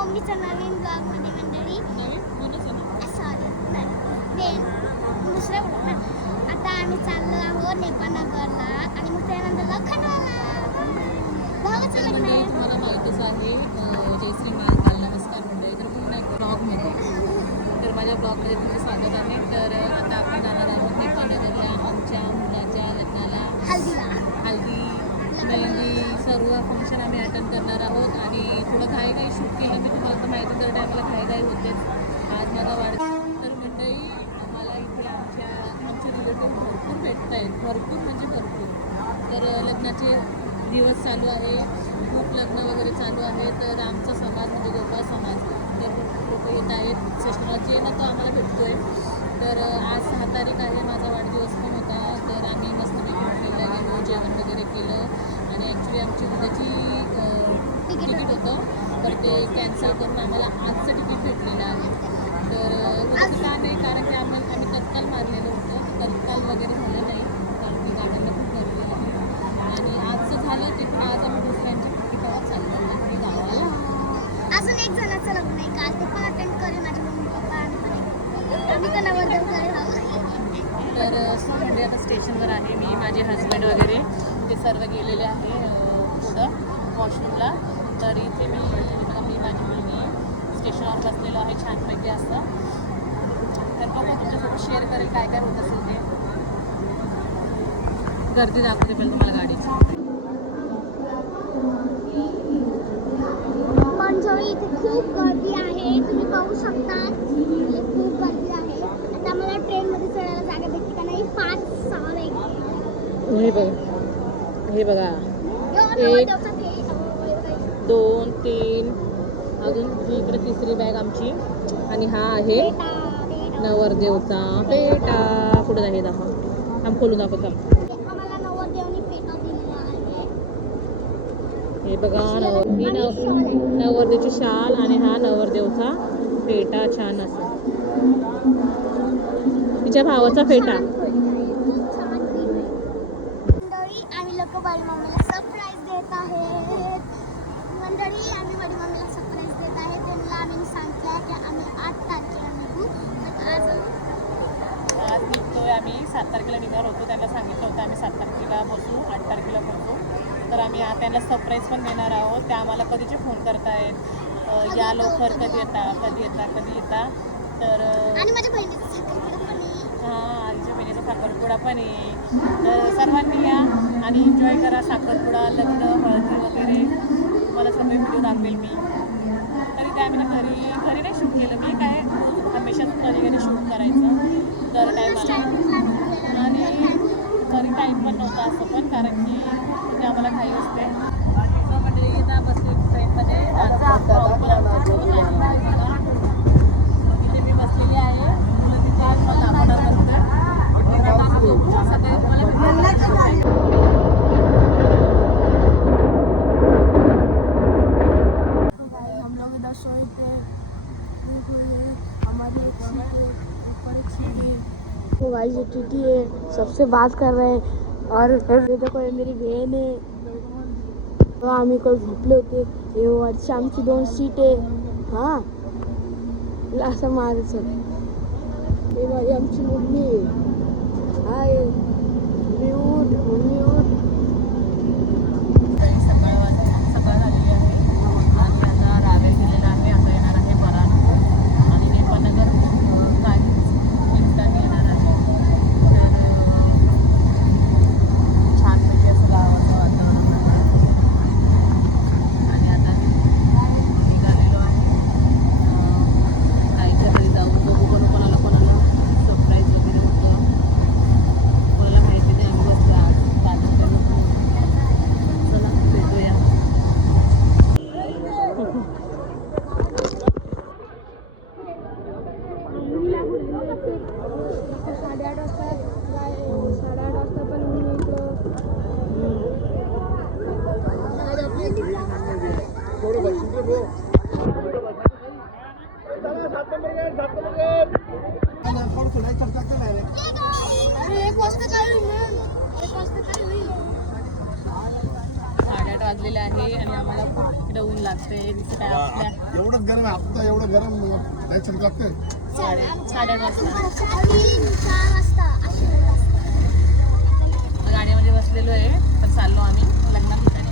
मम्मीच्या नवीन ब्लॉगमध्ये मंडळी. सॉरी दुसऱ्या ब्लॉग ना. आता आम्ही चाललो आहोत नेपाळनगरला आणि मग त्यानंतर खंडाळा. भावाचं लग्न आहे. तुम्हाला माहितीच आहे जयश्री काल नमस्कार मंडळी. तर पूर्ण एक ब्लॉगमध्ये तर माझ्या ब्लॉगमध्ये तुमचं स्वागत आहे. तर आता आपण जाणार आहोत नेपाळनगरला आमच्या मुलाच्या लग्नाला. हल्दी मेहंदी सर्व फंक्शन आम्ही अटेंड करणार आहोत. आणि थोडं घाईघाई शूट केलं मी. तुम्हाला तर माहिती दर टायमाला घाईघाई होतेच. आज माझा तर मंडळी आम्हाला इथे आमचे रिलेटिव्ह भरपूर भेटत आहेत. भरपूर म्हणजे भरपूर. तर लग्नाचे दिवस चालू आहे. खूप लग्न वगैरे चालू आहे. तर आमचा समाज म्हणजे गोपाळ समाज तर लोक येत आहेत. सेशनाचे ना तो आम्हाला भेटतो आहे. तर आज 6 तारीख आहे. माझा वाढदिवस पण होता. तर आम्ही मस्तपैकी हॉटेलला गेलो, जेवण वगैरे केलं. आणि ॲक्च्युली आमची उद्याची तिकीट होतं तर ते कॅन्सल करून आम्हाला आजचं तिकीट भेटलेलं आहे. तर उद्याचं का नाही कारण की आम्ही तत्काल मारलेलं होतं. तत्काल वगैरे झालं नाही कारण की गाड्यांना खूप गर्दी आहे. आणि आजचं झालं ते पण आज आम्ही दुसऱ्यांच्या तिकिटावर चाललो आहे गावाला. अजून एक जणाचं लग्न आहे काल. ते पण अटेंड करेल माझे मम्मी पप्पा. आम्ही तर नवरदेव तर म्हणजे आता स्टेशनवर आहे मी. माझे हजबंड वगैरे ते सर्व गेलेले आहे पुढं वॉशरूमला. तर इथे मी माझी मुलगी स्टेशनवर बसलेलो आहे छानपैकी असं. तर बघा तुमच्यासोबत शेअर करेल काय काय होत असेल ते. गर्दी दाखवते पण तुम्हाला गाडीची. मंजरी इथे खूप गर्दी आहे. तुम्ही पाहू शकता खूप गर्दी आहे. आता मला ट्रेनमध्ये चढायला जागा भेटते का नाही. 5-6 वेगळे हे बघा 1 2 3 अजून इकडे तिसरी बॅग आमची. आणि हा आहे नवरदेवचा पेटा. कुठे आहे दाखवा. आम खोलून दाखवत आम्हाला नवरदेवनी पेटा दिलेला आहे. हे बघा नवरदेवची शाल आणि हा नवरदेवचा फेटा छान असं. तिच्या भावाचा फेटा. आम्ही लोक बडी मम्मीला सरप्राईज देत आहेत. मंडळी आम्ही बडी मम्मीला सरप्राईज देत आहे. त्यांना आम्ही सांगितलं की आम्ही 8 तारखेला निघू. आज निघतोय आम्ही. 7 तारखेला निघणार होतो. त्यांना सांगितलं होतं आम्ही 7 तारखेला बसू 8 तारखेला पोहोचू. तर आम्ही त्यांना सरप्राईज पण देणार आहोत. त्या आम्हाला कधीचे फोन करतायत या लवकर कधी येता. तर आणि माझ्या बहिणीचा साखरपुडा पण आहे. हां आईच्या बहिणीचा साखरपुडा पण आहे. तर सर्वांनी या आणि एन्जॉय करा. साखरपुडा लग्न हळदी वगैरे तुम्हाला सगळे व्हिडिओ दाखवेल मी. तरी ते आम्ही घरी नाही शूट केलं मी. काय हमेशा कधी शूट करायचं दर टाईमाला. आणि तरी टाईम पण नव्हता असं पण कारण की म्हणजे आम्हाला घाई असते. म्हणजे इथं बसले ट्रेनमध्ये इथे मी बसलेली आहे. मुलं तिथे हम लोग इधर सोए थे. हमारे वो गाइस ये टीटी है. सबसे बात कर रहे हैं. और ये देखो ये मेरी बहन है. आम्ही कोण झोपले होते. हे वरची आमची 2 सीट आहे. हां असं मारायचं. हे माझी आमची मम्मी हाय. म्यूट सकाळ झालेली आहे. आणि आता रावेर गेलेला आहे. आता येणार आहे बरान आणि नेपाळनगर काही मिनिटांनी येणार आहे. तर छानपैकी असं गावाचं वातावरण आहे. आणि आता निघालेलो आहे. आईच्या घरी जाऊन बघू कोणाला सरप्राईज वगैरे होतं. कोणाला माहिती नाही. आम्ही बसलो आज बाजूचे लोक. चला भेटूया. साडेआठ वाजता पण मी वाजलेले आहे आणि आम्हाला खूप इकडे ऊन लागतंय दिसत आहे आपल्या एवढंच गरम आहे आता, एवढं गरम नाही छान लागतंय. 8:30 वाजता गाडीमध्ये बसलेलो आहे तर चाललो आम्ही लग्ना ठिकाणी.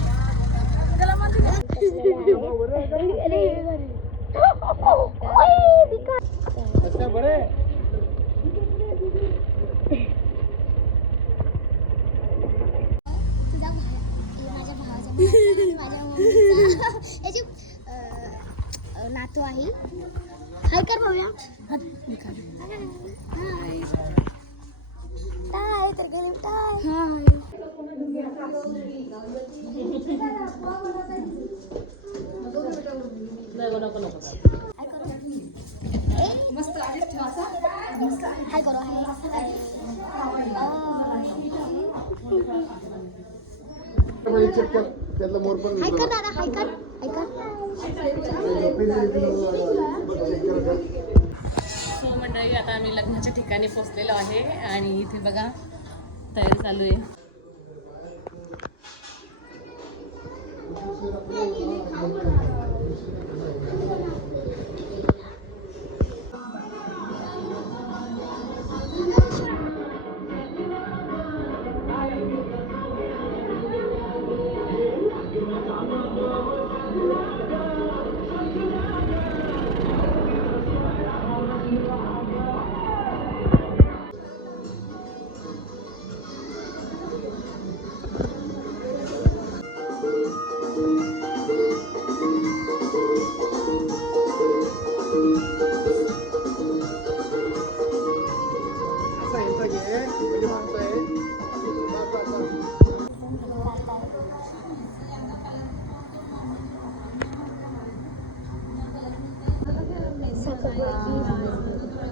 नातू आहे. हाय कर भाऊया. हाय तर गेले हाय. हाय करो चेक कर त्यातला मोर पण हाय कर दादा हाय कर हाय कर. सो मंडळी आता आम्ही लग्नाच्या ठिकाणी पोहोचलेलो आहे आणि इथे बघा तयारी चालू आहे.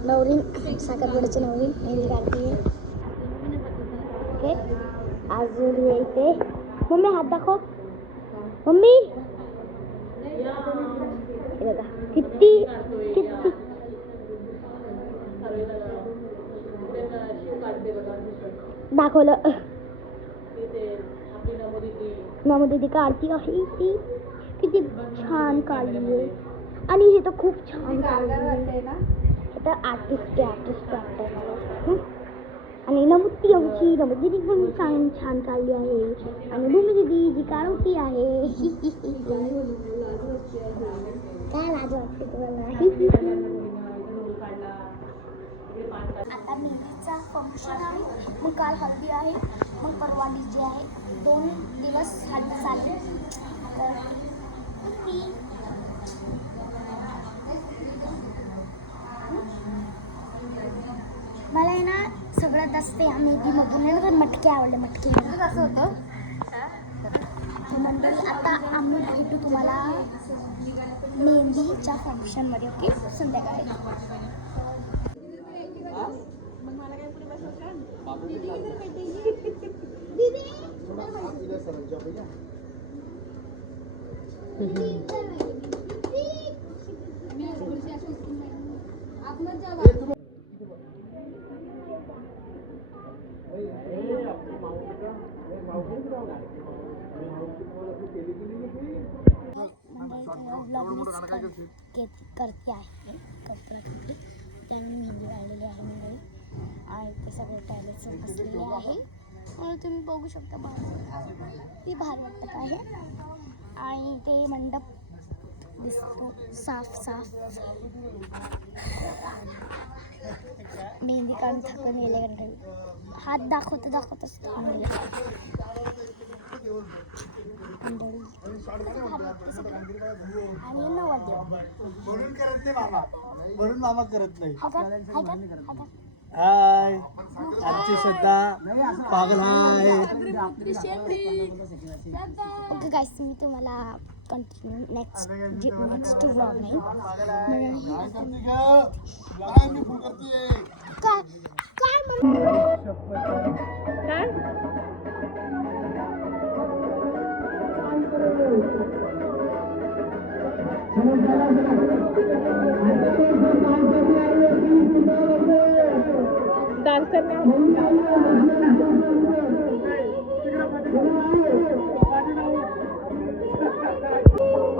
नवरीन साखरपुड्याची नवरीन मेहंदी काढते. ओके अजून येते. मम्मी हात दाखव. मम्मी हे बघा किती किती दाखवलं. नमो दीदी काढती आहे ती किती छान काढली आहे आणि हे तर खूप छान काढली ना. तर आर्टिस्ट वाटतं आणि नमुती आमची नमो दीदी पण छान छान काढली आहे आणि भूमी दीदी जी काढवती आहे. काय लाज वाटते तुम्हाला. आता मेहंदीचा फंक्शन आहे. मग काल हल्दी आहे. मग परवा डीजे आहे. 2 दिवस हल्दी चालू. तर मला आहे ना सगळ्यात जास्त या मेहंदीमधून तर मटके आवडले. मटके कसं होतं मंडळी. आता आम्ही भेटू तुम्हाला मेहंदीच्या फंक्शनमध्ये. ओके संध्याकाळी. करते आहे कपड्यासाठी त्याने मेहंदी काढलेली आहे मंडळी आणि ते सगळे टॅलेंट्स असलेले आहे. तुम्ही बघू शकता ती भारी वाटत आहे आणि ते मंडप दिसतो साफ साफ. मेहंदी काढून थकून गेले मंडळी. हात दाखवतच थांबून गेले मंडळी. आणि नवरदेव म्हणून मामा करत नाही. हाय आजची सुद्धा पागल हाय. ओके गाईस मी तुम्हाला कंटिन्यू नेक्स्ट व्लॉग नाही काय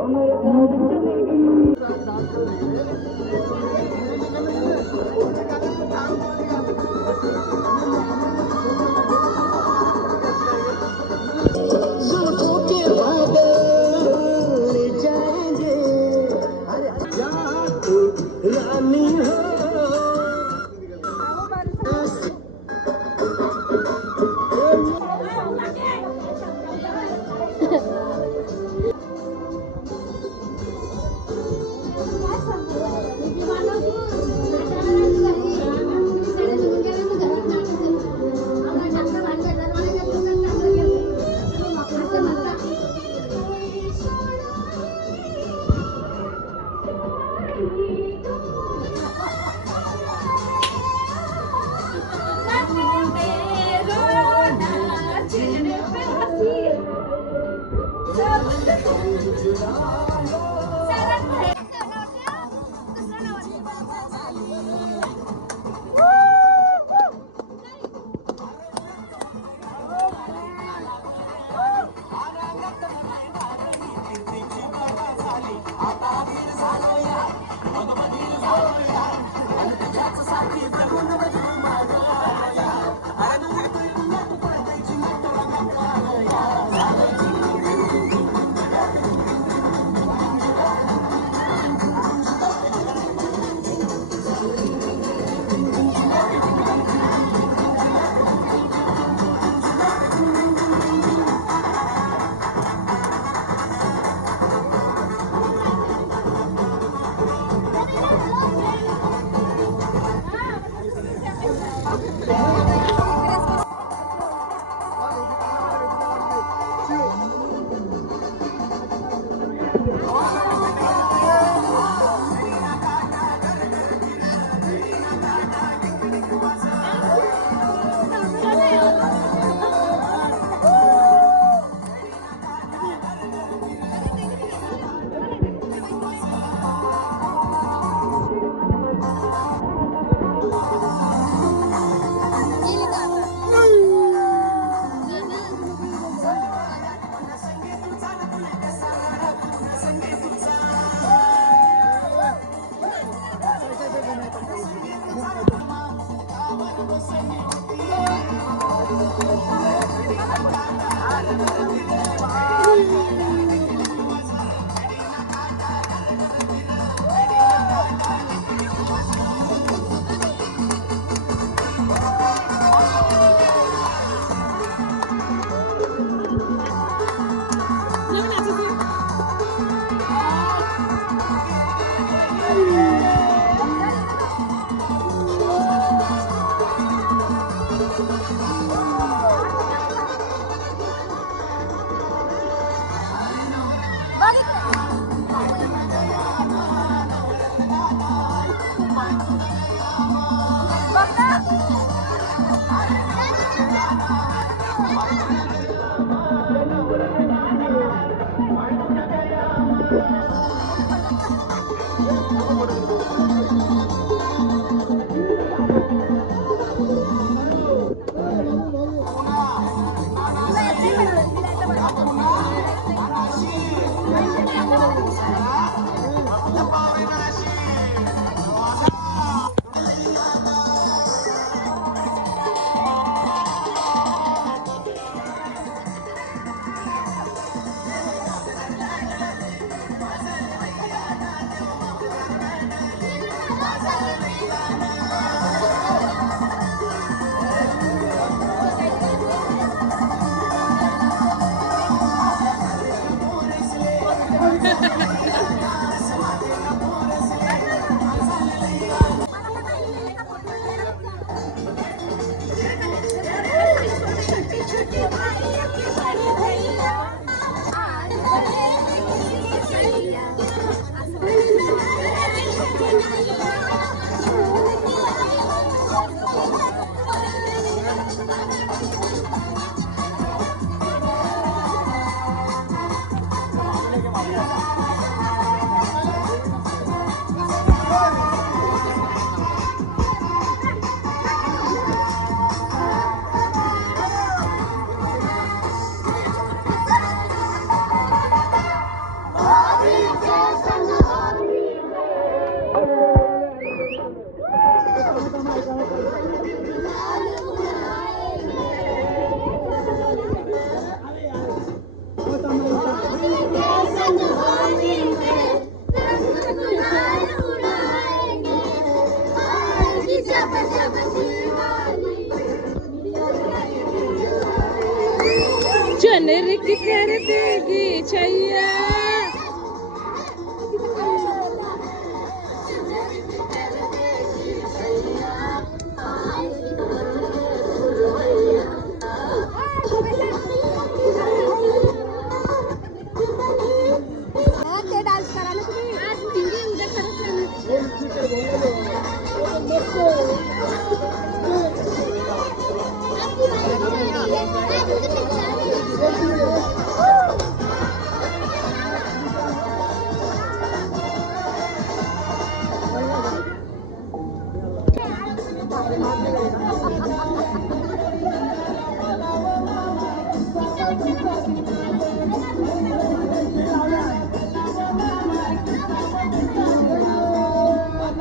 Thank you.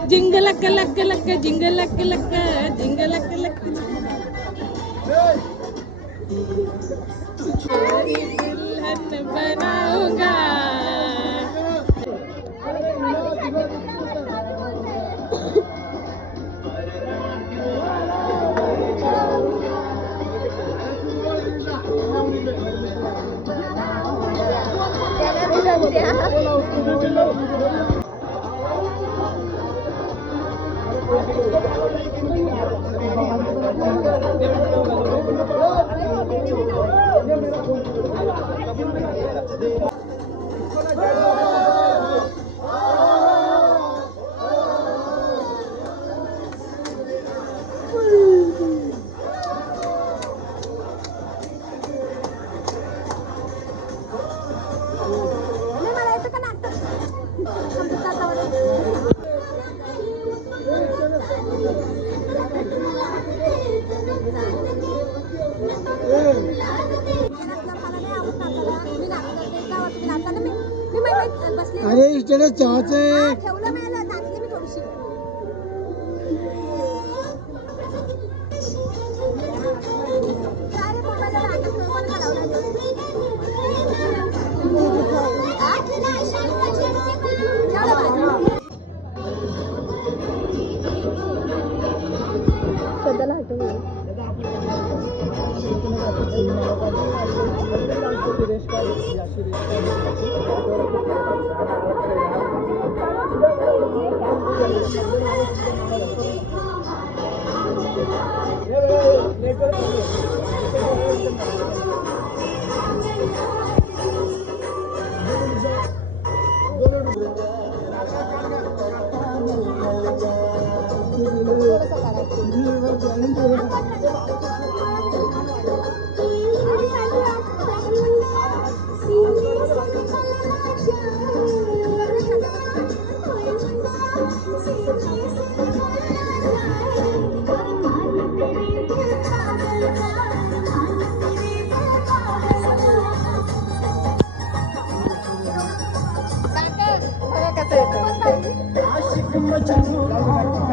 जिंग लक लक लक जिंग लक लक जिंग लक लक तेरी दुल्हन बनाऊंगा. अरे इकडे चहाचे ठेवलं मी नाचली मी थोडीशी. स्वतःला हटवून नाशिक